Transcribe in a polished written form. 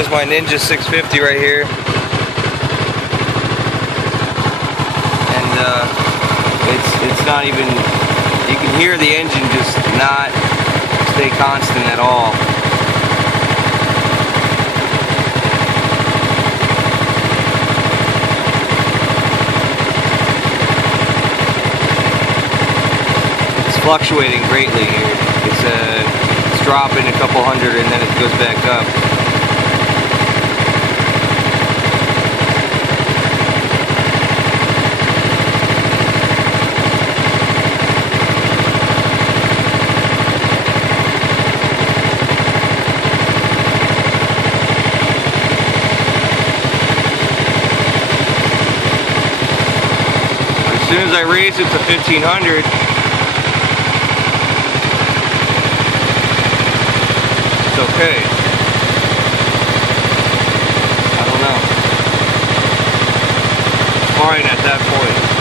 Here's my Ninja 650 right here. And it's not even, you can hear the engine just not stay constant at all. It's fluctuating greatly here. It's dropping a couple hundred and then it goes back up. As soon as I raise it to 1500, it's okay. I don't know. It's fine at that point.